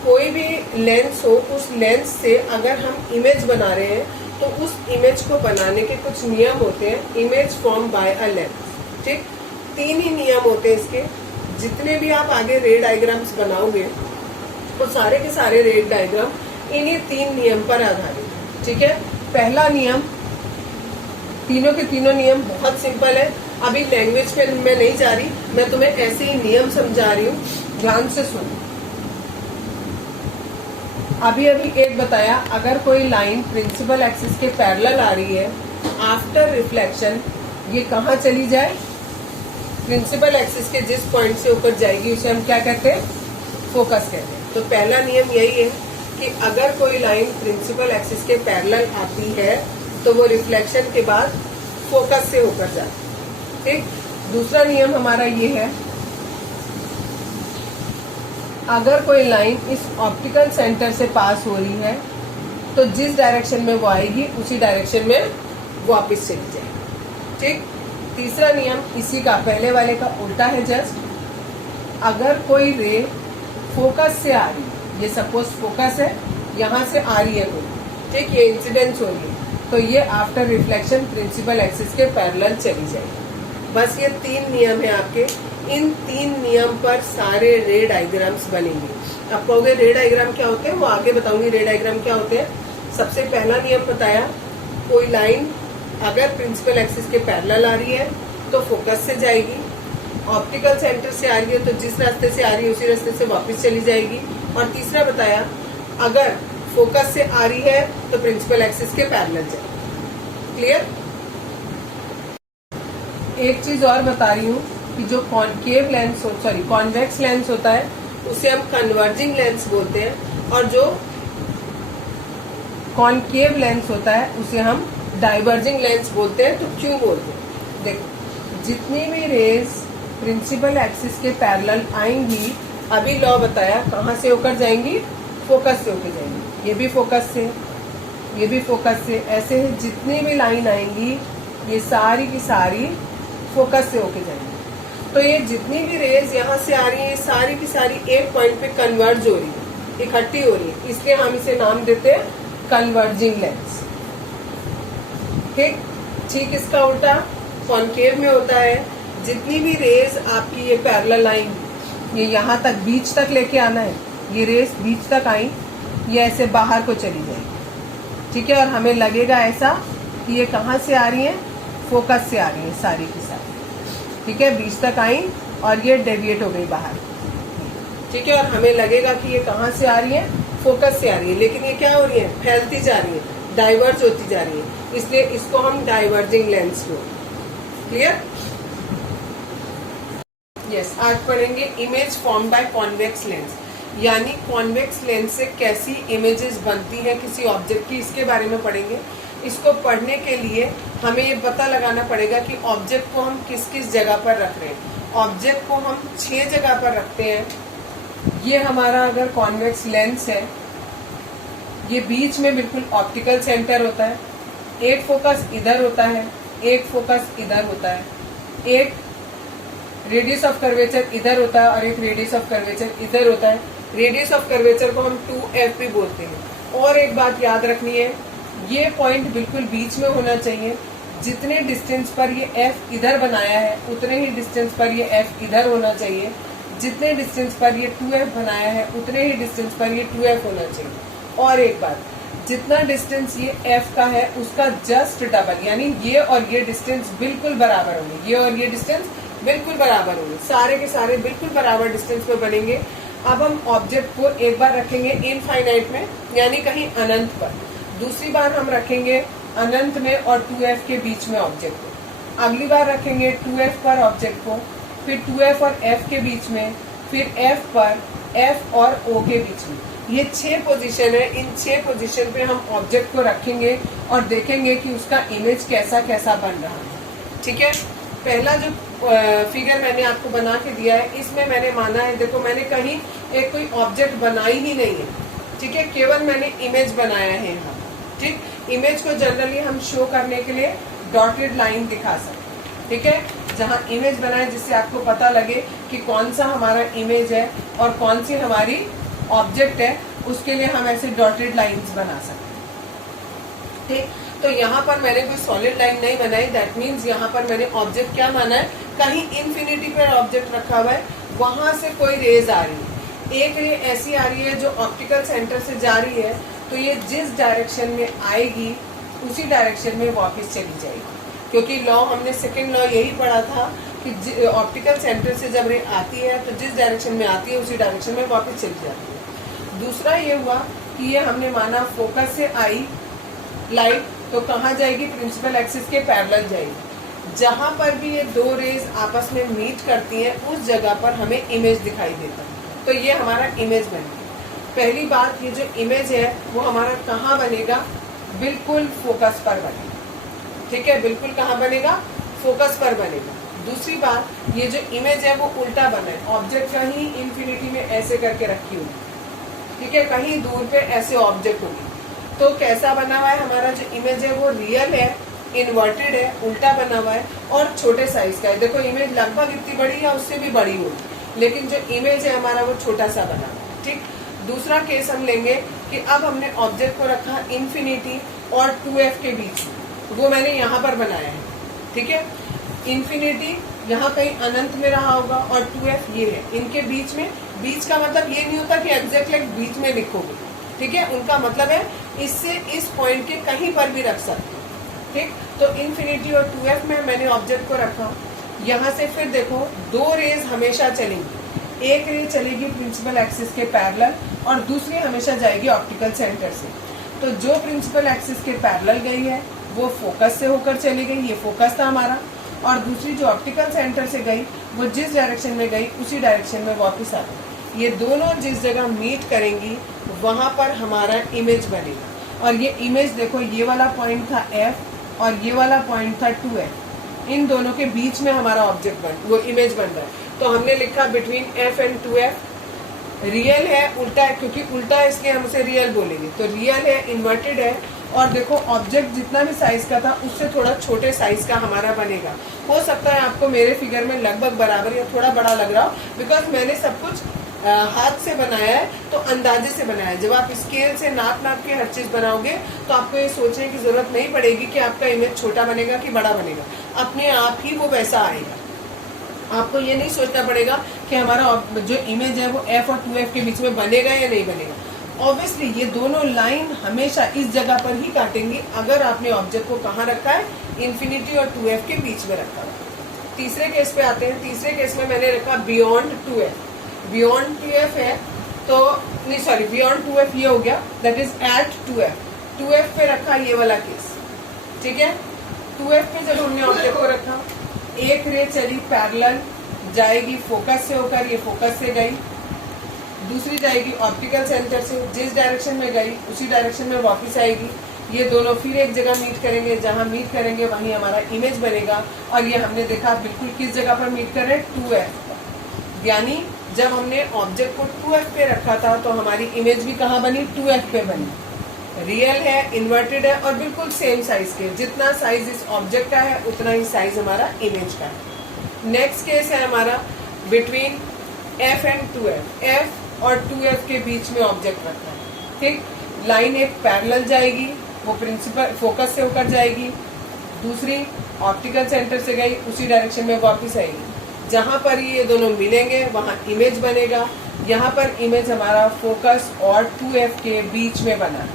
कोई भी लेंस हो, उस लेंस से अगर हम इमेज बना रहे हैं तो उस इमेज को बनाने के कुछ नियम होते हैं, image form by a lens, ठीक। 3 ही नियम होते हैं इसके। जितने भी आप आगे रे डायग्राम्स बनाओगे तो सारे के सारे रे डायग्राम इन्हीं 3 नियम पर आधारित है, ठीक है। पहला नियम, तीनों के तीनों नियम बहुत सिंपल है। अभी लैंग्वेज पे मैं नहीं जा रही, मैं तुम्हें ऐसे ही नियम समझा रही हूँ, ध्यान से सुनो। अभी एक बताया, अगर कोई लाइन प्रिंसिपल एक्सिस के पैरेलल आ रही है, आफ्टर रिफ्लेक्शन ये कहाँ चली जाए, प्रिंसिपल एक्सिस के जिस पॉइंट से ऊपर जाएगी उसे हम क्या कहते हैं, फोकस कहते हैं। तो पहला नियम यही है कि अगर कोई लाइन प्रिंसिपल एक्सिस के पैरेलल आती है तो वो रिफ्लेक्शन के बाद फोकस से होकर जाती है, ठीक। दूसरा नियम हमारा ये है, अगर कोई लाइन इस ऑप्टिकल सेंटर से पास हो रही है तो जिस डायरेक्शन में वो आएगी उसी डायरेक्शन में वापस चली जाएगी, ठीक। तीसरा नियम इसी का, पहले वाले का उल्टा है जस्ट। अगर कोई रे फोकस से आ रही है, ये सपोज फोकस है, यहाँ से आ रही है कोई, ठीक, ये इंसिडेंस हो रही है, तो ये आफ्टर रिफ्लेक्शन प्रिंसिपल एक्सिस के पैरेलल चली जाएगी। बस ये 3 नियम है आपके। इन 3 नियम पर सारे रे डायग्राम्स बनेंगे। आप कहोगे रे डायग्राम क्या होते हैं, वो आगे बताऊंगी रे डायग्राम क्या होते हैं। सबसे पहला नियम बताया, कोई लाइन अगर प्रिंसिपल एक्सिस के पैरेलल आ रही है तो फोकस से जाएगी, ऑप्टिकल सेंटर से आ रही है तो जिस रास्ते से आ रही है उसी रास्ते से वापस चली जाएगी। और तीसरा बताया, अगर फोकस से आ रही है तो प्रिंसिपल एक्सिस के पैरेलल जाएगी। क्लियर। एक चीज और बता रही हूँ कि जो कॉन्केव लेंस कॉन्वेक्स लेंस होता है उसे हम कन्वर्जिंग लेंस बोलते हैं, और जो कॉन्केव लेंस होता है उसे हम डाइवर्जिंग लेंस बोलते हैं। तो क्यों बोलते हैं, देखो, जितनी भी रेज प्रिंसिपल एक्सिस के पैरेलल आएंगी, अभी लॉ बताया कहाँ से होकर जाएंगी, फोकस से होकर जाएंगी। ये भी फोकस से, ये भी फोकस से, ऐसे ही जितनी भी लाइन आएंगी ये सारी की सारी फोकस से होकर जाएंगी। तो ये जितनी भी रेज यहाँ से आ रही है सारी की सारी एक पॉइंट पे कन्वर्ज हो रही है, इकट्ठी हो रही है, इसलिए हम इसे नाम देते हैं कन्वर्जिंग लेंस, ठीक। ठीक इसका उल्टा कॉन्केव में होता है, जितनी भी रेज आपकी ये पैरेलल आएंगी, ये यहाँ तक बीच तक लेके आना है, ये रेज बीच तक आई, ये ऐसे बाहर को चली जाएगी, ठीक है। और हमें लगेगा ऐसा कि ये कहाँ से आ रही है, फोकस से आ रही है सारी की सारी, ठीक है। बीच तक आई और ये डेविएट हो गई बाहर, ठीक है। और हमें लगेगा कि ये कहाँ से आ रही है, फोकस से आ रही है, लेकिन ये क्या हो रही है, फैलती जा रही है, डाइवर्ज होती जा रही है, इसलिए इसको हम डाइवर्जिंग लेंस बोलते हैं। क्लियर। यस, आज पढ़ेंगे image form by convex lens, यानी कॉन्वेक्स लेंस से कैसी इमेजेस बनती है किसी ऑब्जेक्ट की, इसके बारे में पढ़ेंगे। इसको पढ़ने के लिए हमें ये पता लगाना पड़ेगा कि ऑब्जेक्ट को हम किस किस जगह पर रख रहे हैं। ऑब्जेक्ट को हम 6 जगह पर रखते हैं। ये हमारा अगर कॉन्वेक्स लेंस है, ये बीच में बिल्कुल ऑप्टिकल सेंटर होता है, एक फोकस इधर होता है, एक फोकस इधर होता है, एक रेडियस ऑफ कर्वेचर इधर होता है और एक रेडियस ऑफ कर्वेचर इधर होता है। रेडियस ऑफ कर्वेचर को हम 2f भी बोलते हैं। और एक बात याद रखनी है, ये पॉइंट बिल्कुल बीच में होना चाहिए। जितने डिस्टेंस पर ये f इधर बनाया है उतने ही डिस्टेंस पर ये f इधर होना चाहिए। जितने डिस्टेंस पर ये 2f बनाया है उतने ही डिस्टेंस पर ये 2f होना चाहिए। और एक बात, जितना डिस्टेंस ये f का है उसका जस्ट डबल, यानी ये और ये डिस्टेंस बिल्कुल बराबर होंगे, ये और ये डिस्टेंस बिल्कुल बराबर होंगे, सारे के सारे बिल्कुल बराबर डिस्टेंस पे बनेंगे। अब हम ऑब्जेक्ट को एक बार रखेंगे इनफाइनाइट में, यानी कहीं अनंत पर, दूसरी बार हम रखेंगे अनंत में और 2f के बीच में ऑब्जेक्ट को, अगली बार रखेंगे 2f पर ऑब्जेक्ट को, फिर 2f और f के बीच में, फिर f पर f और o के बीच में। ये 6 पोजीशन है, इन 6 पोजीशन पे हम ऑब्जेक्ट को रखेंगे और देखेंगे कि उसका इमेज कैसा कैसा बन रहा है। ठीक है, पहला जो फिगर मैंने आपको बना के दिया है, इसमें मैंने माना है, देखो मैंने कहीं एक कोई ऑब्जेक्ट बनाई ही नहीं है। ठीक है, केवल मैंने इमेज बनाया है यहाँ। ठीक, इमेज को जनरली हम शो करने के लिए डॉटेड लाइन दिखा सकते हैं। ठीक है, जहाँ इमेज बनाए जिससे आपको पता लगे कि कौन सा हमारा इमेज है और कौन सी हमारी ऑब्जेक्ट है, उसके लिए हम ऐसे डॉटेड लाइंस बना सकते हैं। ठीक, तो यहाँ पर मैंने कोई सॉलिड लाइन नहीं बनाई, दैट मीन्स यहाँ पर मैंने ऑब्जेक्ट क्या माना है, कहीं इन्फिनिटी पर ऑब्जेक्ट रखा हुआ है, वहां से कोई रेज आ रही है। एक रे ऐसी आ रही है जो ऑप्टिकल सेंटर से जा रही है, तो ये जिस डायरेक्शन में आएगी उसी डायरेक्शन में वापस चली जाएगी, क्योंकि लॉ हमने सेकेंड लॉ यही पढ़ा था कि ऑप्टिकल सेंटर से जब रे आती है तो जिस डायरेक्शन में आती है उसी डायरेक्शन में वापस चली जाती है। दूसरा ये हुआ कि ये हमने माना फोकस से आई लाइट, तो कहाँ जाएगी, प्रिंसिपल एक्सिस के पैरेलल जाएगी। जहां पर भी ये दो रेज आपस में मीट करती हैं उस जगह पर हमें इमेज दिखाई देता है, तो ये हमारा इमेज बनेगा। पहली बात, ये जो इमेज है वो हमारा कहाँ बनेगा, बिल्कुल फोकस पर बनेगा। ठीक है, बिल्कुल कहाँ बनेगा, फोकस पर बनेगा। दूसरी बात, ये जो इमेज है वो उल्टा बना है, ऑब्जेक्ट कहीं इन्फिनिटी में ऐसे करके रखी होगी। ठीक है, कहीं दूर पे ऐसे ऑब्जेक्ट होगी, तो कैसा बना हुआ है हमारा जो इमेज है वो रियल है, इन्वर्टेड है, उल्टा बना हुआ है और छोटे साइज का है। देखो इमेज लगभग इतनी बड़ी या उससे भी बड़ी होगी, लेकिन जो इमेज है हमारा वो छोटा सा बना हुआ है। ठीक, दूसरा केस हम लेंगे कि अब हमने ऑब्जेक्ट को रखा इन्फिनिटी और 2f के बीच में, वो मैंने यहाँ पर बनाया है। ठीक है, इन्फिनिटी यहाँ कहीं अनंत में रहा होगा और 2f ये है, इनके बीच में, बीच का मतलब ये नहीं होता कि एग्जैक्ट लाइक बीच में लिखोगे। ठीक है, उनका मतलब है इससे इस पॉइंट के कहीं पर भी रख सकते हो। ठीक, तो इन्फिनिटी और 2f में मैंने ऑब्जेक्ट को रखा। यहाँ से फिर देखो दो रेज हमेशा चलेंगी, एक रे चलेगी प्रिंसिपल एक्सिस के पैरेलल और दूसरी हमेशा जाएगी ऑप्टिकल सेंटर से। तो जो प्रिंसिपल एक्सिस के पैरेलल गई है वो फोकस से होकर चली गई, ये फोकस था हमारा, और दूसरी जो ऑप्टिकल सेंटर से गई वो जिस डायरेक्शन में गई उसी डायरेक्शन में वापस आ गई। ये दोनों जिस जगह मीट करेंगी वहां पर हमारा इमेज बनेगा। और ये इमेज देखो, ये वाला पॉइंट था f और ये वाला पॉइंट था 2f, इन दोनों के बीच में हमारा ऑब्जेक्ट वो इमेज बन रहा है। तो हमने लिखा between f and 2f। Real है, उल्टा है, क्योंकि उल्टा है इसलिए हम उसे रियल बोलेंगे, तो रियल है, इन्वर्टेड है। और देखो ऑब्जेक्ट जितना भी साइज का था उससे थोड़ा छोटे साइज का हमारा बनेगा। हो सकता है आपको मेरे फिगर में लगभग बराबर या थोड़ा बड़ा लग रहा हो, बिकॉज मैंने सब कुछ हाथ से बनाया है, तो अंदाजे से बनाया है। जब आप स्केल से नाप के हर चीज बनाओगे तो आपको ये सोचने की जरूरत नहीं पड़ेगी कि आपका इमेज छोटा बनेगा कि बड़ा बनेगा, अपने आप ही वो वैसा आएगा। आपको ये नहीं सोचना पड़ेगा कि हमारा जो इमेज है वो f और 2f के बीच में बनेगा या नहीं बनेगा। ऑब्वियसली ये दोनों लाइन हमेशा इस जगह पर ही काटेंगी अगर आपने ऑब्जेक्ट को कहाँ रखा है, इन्फिनिटी और 2f के बीच में रखा है। तीसरे केस पे आते हैं। तीसरे केस में मैंने रखा बियॉन्ड 2f। बियॉन्ड 2f है तो नहीं, सॉरी, बियॉन्ड 2f ये हो गया, that is eight 2f। 2f पे रखा ये वाला केस। ठीक है, 2f पे जब हमने ऑब्जेक्ट को रखा, एक रे चली पैरेलल, जाएगी फोकस से होकर, ये फोकस से गई, दूसरी जाएगी ऑप्टिकल सेंटर से, जिस डायरेक्शन में गई उसी डायरेक्शन में वापस आएगी। ये दोनों फिर एक जगह मीट करेंगे, जहां मीट करेंगे वहीं हमारा इमेज बनेगा। और ये हमने देखा बिल्कुल किस जगह पर मीट कर रहे हैं, 2f। यानी जब हमने ऑब्जेक्ट को 2f पे रखा था तो हमारी इमेज भी कहाँ बनी, 2f पे बनी। रियल है, इन्वर्टेड है और बिल्कुल सेम साइज के, जितना साइज इस ऑब्जेक्ट का है उतना ही साइज हमारा इमेज का है। नेक्स्ट केस है हमारा between f and 2f। f और 2f के बीच में ऑब्जेक्ट रखना है। ठीक, लाइन एक पैरेलल जाएगी, वो प्रिंसिपल फोकस से होकर जाएगी, दूसरी ऑप्टिकल सेंटर से गई उसी डायरेक्शन में वापस आएगी। जहां पर ये दोनों मिलेंगे वहां इमेज बनेगा। यहाँ पर इमेज हमारा फोकस और 2f के बीच में बना,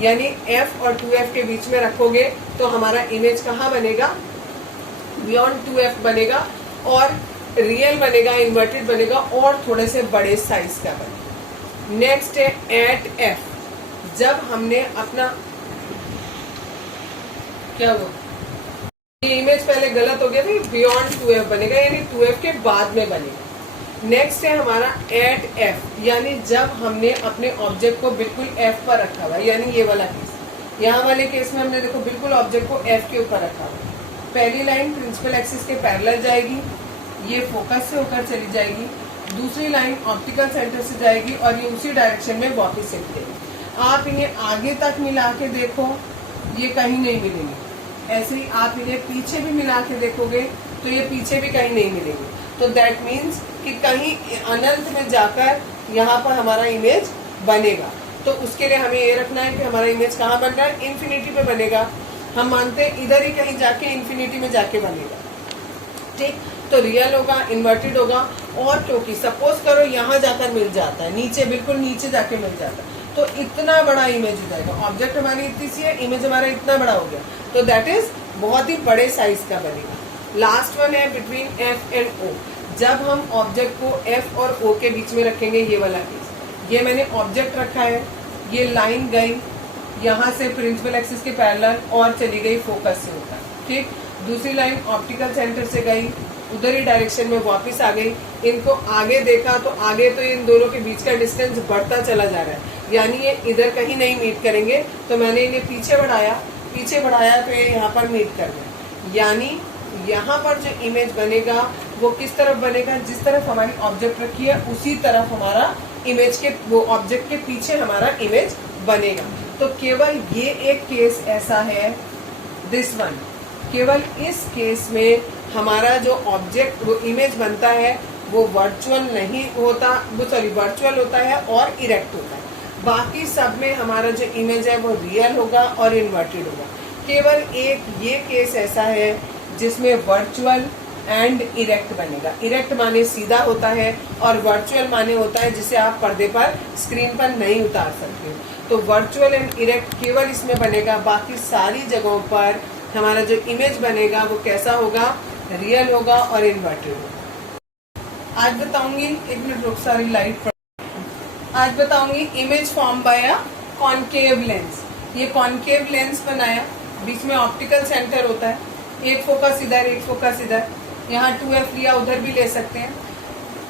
यानी f और 2f के बीच में रखोगे तो हमारा इमेज कहाँ बनेगा, बियॉन्ड 2f बनेगा और रियल बनेगा, इन्वर्टेड बनेगा और थोड़े से बड़े साइज का बनेगा। नेक्स्ट है एट f। जब हमने अपना क्या हुआ, ये इमेज पहले गलत हो गया था, बियॉन्ड 2f बनेगा, यानी 2f के बाद में बनेगा। नेक्स्ट है हमारा एट एफ, यानी जब हमने अपने ऑब्जेक्ट को बिल्कुल एफ पर रखा हुआ है, यानी ये वाला केस, यहाँ वाले केस में हमने देखो बिल्कुल ऑब्जेक्ट को एफ के ऊपर रखा हुआ है। पहली लाइन प्रिंसिपल एक्सिस के पैरेलल जाएगी, ये फोकस से होकर चली जाएगी। दूसरी लाइन ऑप्टिकल सेंटर से जाएगी और ये उसी डायरेक्शन में वापस चली जाएगी। आप इन्हें आगे तक मिला के देखो, ये कहीं नहीं मिलेंगे। ऐसे ही आप इन्हें पीछे भी मिला के देखोगे तो ये पीछे भी कहीं नहीं मिलेंगे। तो दैट मीन्स कि कहीं अनंत में जाकर यहाँ पर हमारा इमेज बनेगा। तो उसके लिए हमें ये रखना है कि हमारा इमेज कहाँ बन रहा है, इन्फिनिटी पे बनेगा। हम मानते हैं इधर ही कहीं जाके इन्फिनिटी में जाके बनेगा, ठीक। तो रियल होगा, इन्वर्टेड होगा। और क्योंकि सपोज करो यहाँ जाकर मिल जाता है, नीचे बिल्कुल नीचे जाके मिल जाता है, तो इतना बड़ा इमेज हो जाएगा। ऑब्जेक्ट हमारी इतनी सी है, इमेज हमारा इतना बड़ा हो गया, तो दैट इज बहुत ही बड़े साइज का बनेगा। लास्ट वन है बिटवीन एफ एंड ओ। जब हम ऑब्जेक्ट को एफ और ओ के बीच में रखेंगे, ये वाला केस, ये मैंने ऑब्जेक्ट रखा है, ये लाइन गई यहाँ से प्रिंसिपल एक्सिस के पैरेलल और चली गई फोकस से होकर, ठीक। दूसरी लाइन ऑप्टिकल सेंटर से गई, उधर ही डायरेक्शन में वापस आ गई। इनको आगे देखा तो आगे तो इन दोनों के बीच का डिस्टेंस बढ़ता चला जा रहा है, यानी ये इधर कहीं नहीं मीट करेंगे। तो मैंने इन्हें पीछे बढ़ाया तो ये यहाँ पर मीट कर गए। यानी यहाँ पर जो इमेज बनेगा वो किस तरफ बनेगा, जिस तरफ हमारी ऑब्जेक्ट रखी है उसी तरफ हमारा इमेज के, वो ऑब्जेक्ट के पीछे हमारा इमेज बनेगा। तो केवल ये एक केस ऐसा है, दिस वन, केवल इस केस में हमारा जो ऑब्जेक्ट, वो इमेज बनता है वो वर्चुअल नहीं होता, वो सॉरी वर्चुअल होता है और इरेक्ट होता है। बाकी सब में हमारा जो इमेज है वो रियल होगा और इन्वर्टेड होगा। केवल एक ये केस ऐसा है जिसमें वर्चुअल एंड इरेक्ट बनेगा। इरेक्ट माने सीधा होता है और वर्चुअल माने होता है जिसे आप पर्दे पर, स्क्रीन पर नहीं उतार सकते। तो वर्चुअल एंड इरेक्ट केवल इसमें बनेगा, बाकी सारी जगहों पर हमारा जो इमेज बनेगा वो कैसा होगा, रियल होगा और इन्वर्टेड होगा। आज बताऊंगी, एक मिनट रुक, सारी लाइट पर, आज बताऊंगी image form by a concave lens. ये कॉनकेव लेंस बनाया, बीच में ऑप्टिकल सेंटर होता है, एक फोकस इधर एक फोकस इधर, यहाँ 2f लिया, उधर भी ले सकते हैं।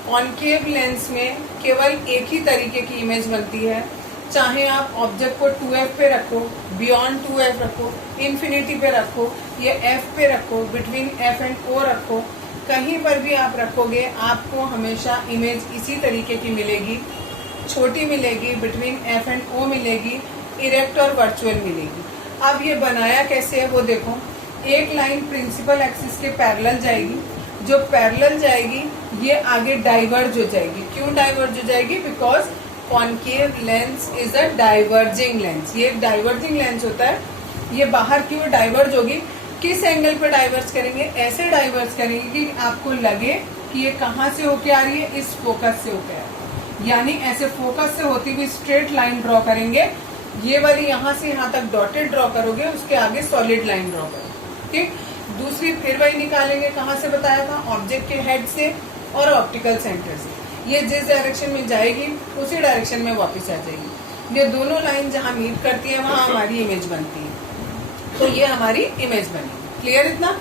कॉनकेव लेंस में केवल एक ही तरीके की इमेज बनती है, चाहे आप ऑब्जेक्ट को 2f पे रखो, बियॉन्ड 2f रखो, इन्फिनिटी पे रखो, ये f पे रखो, बिटवीन f एंड o रखो, कहीं पर भी आप रखोगे आपको हमेशा इमेज इसी तरीके की मिलेगी, छोटी मिलेगी, बिटवीन f एंड o मिलेगी, इरेक्ट और वर्चुअल मिलेगी। अब ये बनाया कैसे है वो देखो। एक लाइन प्रिंसिपल एक्सिस के पैरेलल जाएगी, जो पैरेलल जाएगी ये आगे डाइवर्ज हो जाएगी। क्यों डाइवर्ज हो जाएगी? Because concave lens is a diverging lens. ये एक डाइवर्जिंग लेंस होता है, ये बाहर की ओर डाइवर्ज होगी। किस एंगल पे डाइवर्ज करेंगे? ऐसे डाइवर्ज करेंगे कि आपको लगे कि ये कहाँ से होके आ रही है, इस फोकस से होके आ रही है। यानी ऐसे फोकस से होती हुई स्ट्रेट लाइन ड्रॉ करेंगे, ये वाली यहाँ से यहाँ तक डॉटेड ड्रॉ करोगे, उसके आगे सॉलिड लाइन ड्रॉ करोगे, ठीक। दूसरी फिर वही निकालेंगे, कहाँ से बताया था, ऑब्जेक्ट के हेड से और ऑप्टिकल सेंटर से। ये जिस डायरेक्शन में जाएगी उसी डायरेक्शन में वापस आ जाएगी। ये दोनों लाइन जहाँ मीट करती है वहाँ हमारी इमेज बनती है, तो ये हमारी इमेज बनेगी। क्लियर इतना?